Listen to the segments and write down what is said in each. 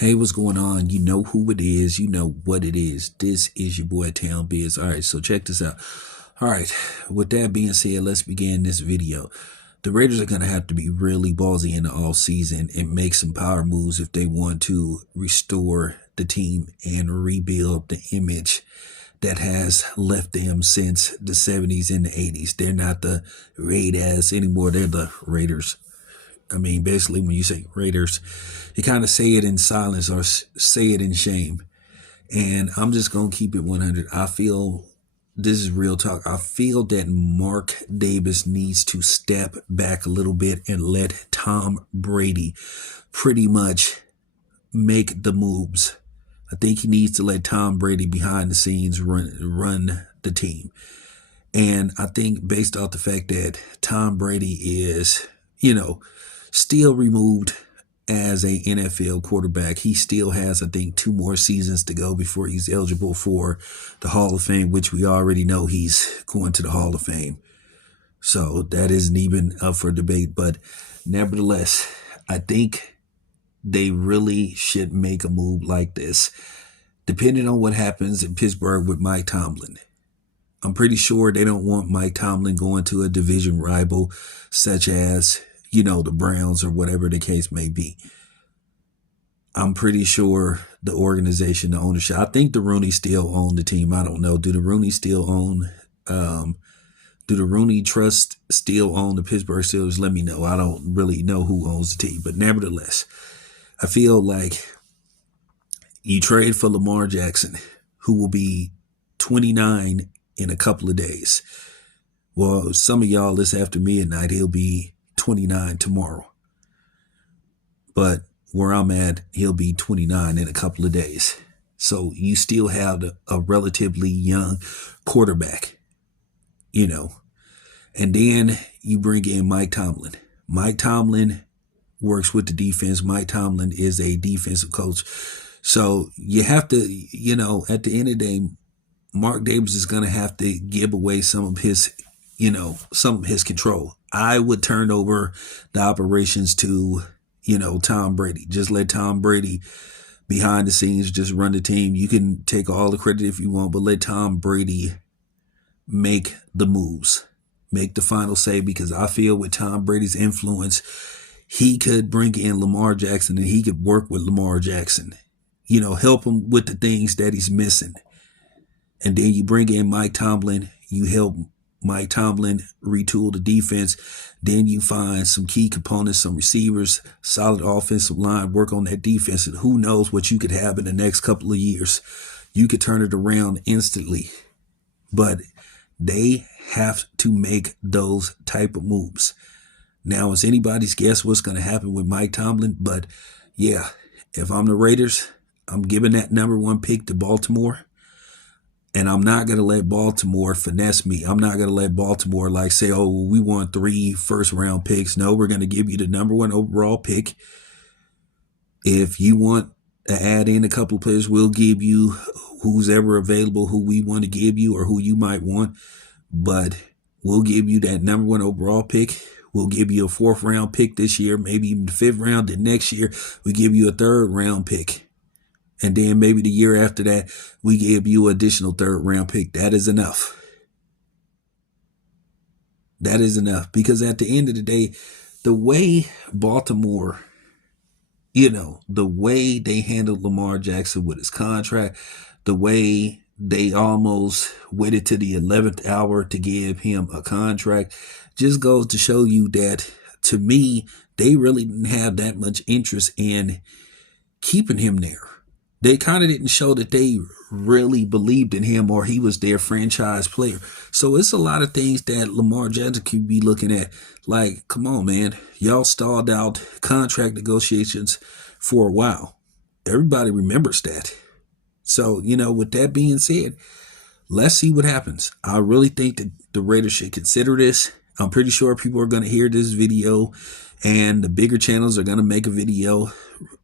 Hey, what's going on? You know who it is. You know what it is. This is your boy Town Biz. All right, so check this out. All right, with that being said, let's begin this video. The Raiders are going to have to be really ballsy in the offseason and make some power moves if they want to restore the team and rebuild the image that has left them since the 70s and the 80s. They're not the Raiders anymore. They're the Raiders. I mean, basically, when you say Raiders, you kind of say it in silence or say it in shame. And I'm just going to keep it 100. I feel, this is real talk, I feel that Mark Davis needs to step back a little bit and let Tom Brady pretty much make the moves. I think he needs to let Tom Brady behind the scenes run the team. And I think based off the fact that Tom Brady is, still removed as a NFL quarterback. He still has, I think, 2 more seasons to go before he's eligible for the Hall of Fame, which we already know he's going to the Hall of Fame. So that isn't even up for debate. But nevertheless, I think they really should make a move like this, depending on what happens in Pittsburgh with Mike Tomlin. I'm pretty sure they don't want Mike Tomlin going to a division rival such as the Browns or whatever the case may be. I'm pretty sure the organization, the ownership, I think the Rooneys still own the team. I don't know. Do the Rooneys still own, do the Rooney Trust still own the Pittsburgh Steelers? Let me know. I don't really know who owns the team. But nevertheless, I feel like you trade for Lamar Jackson, who will be 29 in a couple of days. Well, some of y'all, this after midnight, he'll be 29 tomorrow. But where I'm at, he'll be 29 in a couple of days. So you still have a relatively young quarterback, And then you bring in Mike Tomlin. Mike Tomlin works with the defense. Mike Tomlin is a defensive coach. So you have to, at the end of the day, Mark Davis is going to have to give away some of his control. I would turn over the operations to, Tom Brady. Just let Tom Brady behind the scenes just run the team. You can take all the credit if you want, but let Tom Brady make the moves, make the final say, because I feel with Tom Brady's influence, he could bring in Lamar Jackson and he could work with Lamar Jackson, help him with the things that he's missing. And then you bring in Mike Tomlin, you help Mike Tomlin retool the defense. Then you find some key components, some receivers, solid offensive line, work on that defense. And who knows what you could have in the next couple of years. You could turn it around instantly. But they have to make those type of moves. Now, it's anybody's guess what's going to happen with Mike Tomlin. But yeah, if I'm the Raiders, I'm giving that #1 pick to Baltimore. And I'm not going to let Baltimore finesse me. I'm not going to let Baltimore say, oh, we want 3 first-round picks. No, we're going to give you the #1 overall pick. If you want to add in a couple of players, we'll give you who's ever available, who we want to give you or who you might want. But we'll give you that #1 overall pick. We'll give you a 4th-round pick this year, maybe even the 5th round. Then next year, we give you a 3rd-round pick. And then maybe the year after that, we give you an additional 3rd-round pick. That is enough. That is enough. Because at the end of the day, the way Baltimore, the way they handled Lamar Jackson with his contract, the way they almost waited to the 11th hour to give him a contract, just goes to show you that, to me, they really didn't have that much interest in keeping him there. They kind of didn't show that they really believed in him or he was their franchise player. So it's a lot of things that Lamar Jackson could be looking at. Like, come on, man. Y'all stalled out contract negotiations for a while. Everybody remembers that. So, with that being said, let's see what happens. I really think that the Raiders should consider this. I'm pretty sure people are going to hear this video and the bigger channels are going to make a video,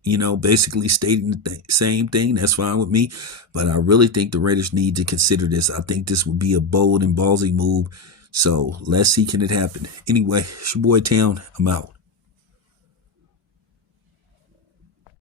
basically stating the same thing. That's fine with me. But I really think the Raiders need to consider this. I think this would be a bold and ballsy move. So let's see, can it happen? Anyway, it's your boy Town. I'm out.